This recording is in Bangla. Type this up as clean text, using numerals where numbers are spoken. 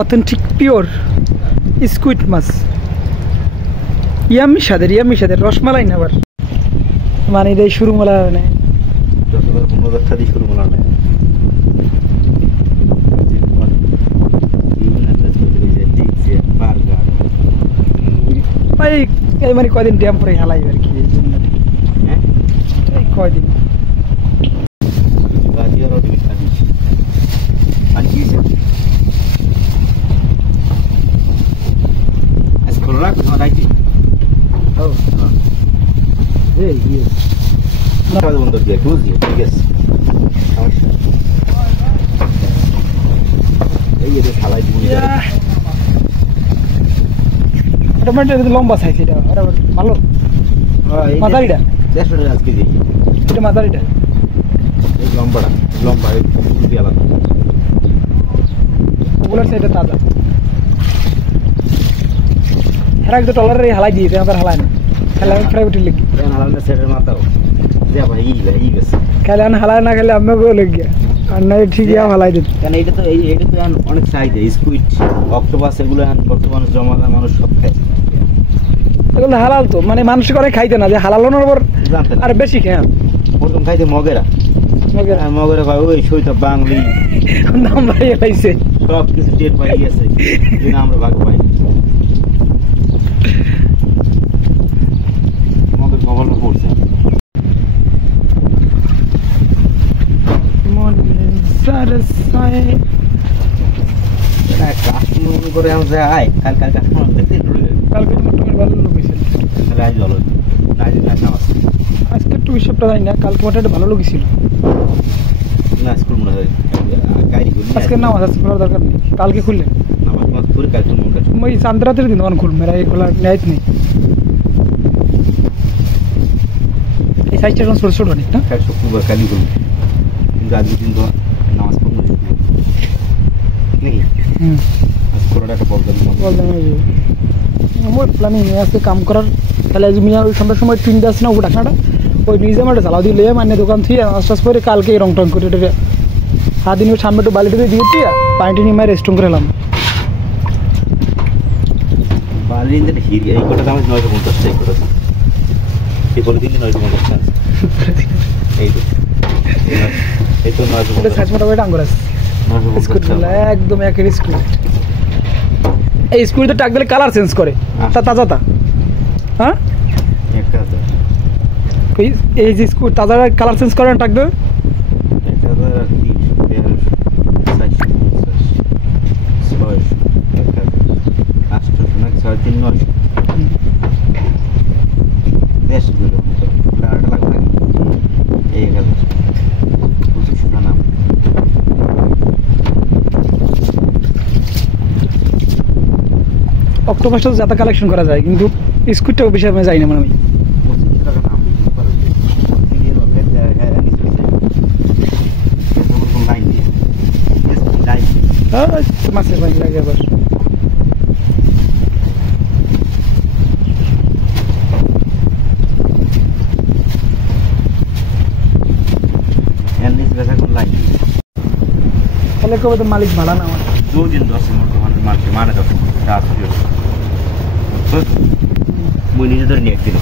অথেন্টিক পিওর স্কুইড মাছ, ইয়ামি স্বাদের রসমালাই না আবার, মানে এই সুরমলা নেই শুরু করলাম এই মানে কয়দিন ড্যাম পরে হেলাই আর কি, এই জন্য এই কয়দিন লম্বা সাইজ, এটা ভালো মাঝারিটা, এটা মাঝারিটা লম্বাটা লম্বা আলাদা, ওগুলোর সাইডে তাজা। হেরা একটু টলারে হালাই দিয়েছে, আমার হালাই না, খেলে আমি ফ্রাই উঠে লেগে সেটের মাথাও ভাই ই গেছে, খেলে আমি হালাই না খেলে আমি লেগে আর না ঠিকই হালাই দিত। কেন এটা তো অনেক চাহিদা, স্কুইড অক্টোপাস এগুলো বর্তমানে জমা মানুষ সব খায়, এগুলো হালাল তো, মানে মানুষ করে খাইতে না, যে হালাল হওয়ার পর আর বেশি খেয়ে প্রথম খাইতে মগেরা কয় ওই সৈত বাঙালি নাম বাড়িয়ে পাইছে, সব কিছু টের পাই গেছে, আমরা ভাগ পাই মগের কবল পড়ছে। করে যাই কালকে ভালো লোক হয়েছিল, আজকে একটু হিসাবটা জানি না, কালকে মোটামুটি ভালো লোক ছিল না, স্কুল মনে হয় আজকে নামাজ আছে, খোলার দরকার নেই, কালকে খুললে ওই চান্দ্রাতের দিন তখন খুলবে, এই খোলার ন্যায় নেই। এই সাইজটা এখন ছোট ছোট অনেক না, শুক্রবার কালি খুলবে, কিন্তু আজকে দিন তো নামাজ পড়বো নাকি, আমার প্ল্যানিং আছে কাম করার, তাহলে আজ মিয়া ওই সন্ধ্যার সময় তিনটে আছে না, ওটা খাটা ওই নিজে আমার জ্বালাও দিয়ে লিয়ে মানে দোকান থেকে আস্তে আস্তে করে কালকে রং টং করে এটা হাত দিন সামনে একটু বালিটা দিয়ে দিয়েছি, পানিটা নিয়ে মায়ের রেস্টুরেন্ট করে এলাম। এই কটা দাম 950 টাকা করে, এই করে দিন 950 এই তো এই তো 950 সাইজ মোটামুটি আঙ্গুর আছে একদম একের স্কুল। এই স্কুলটা টাক দিলে কালার চেঞ্জ করে, তা তাজাটা হ্যাঁ এই যে স্কুল তাজা কালার চেঞ্জ করে টাক দেবে, অক্টোপাসটা যাতা কালেকশন করা যায়, কিন্তু স্কুলটাও বেশি আমি যাই না মানে আমি মাছের পানি লাগে আবার তাহলে কবে তো মালিক ভাড়া না আমার 2 दिन 10 মার্কে মানে তো চার্জ দিও মই নিজে ধরে নিয়ে একদিন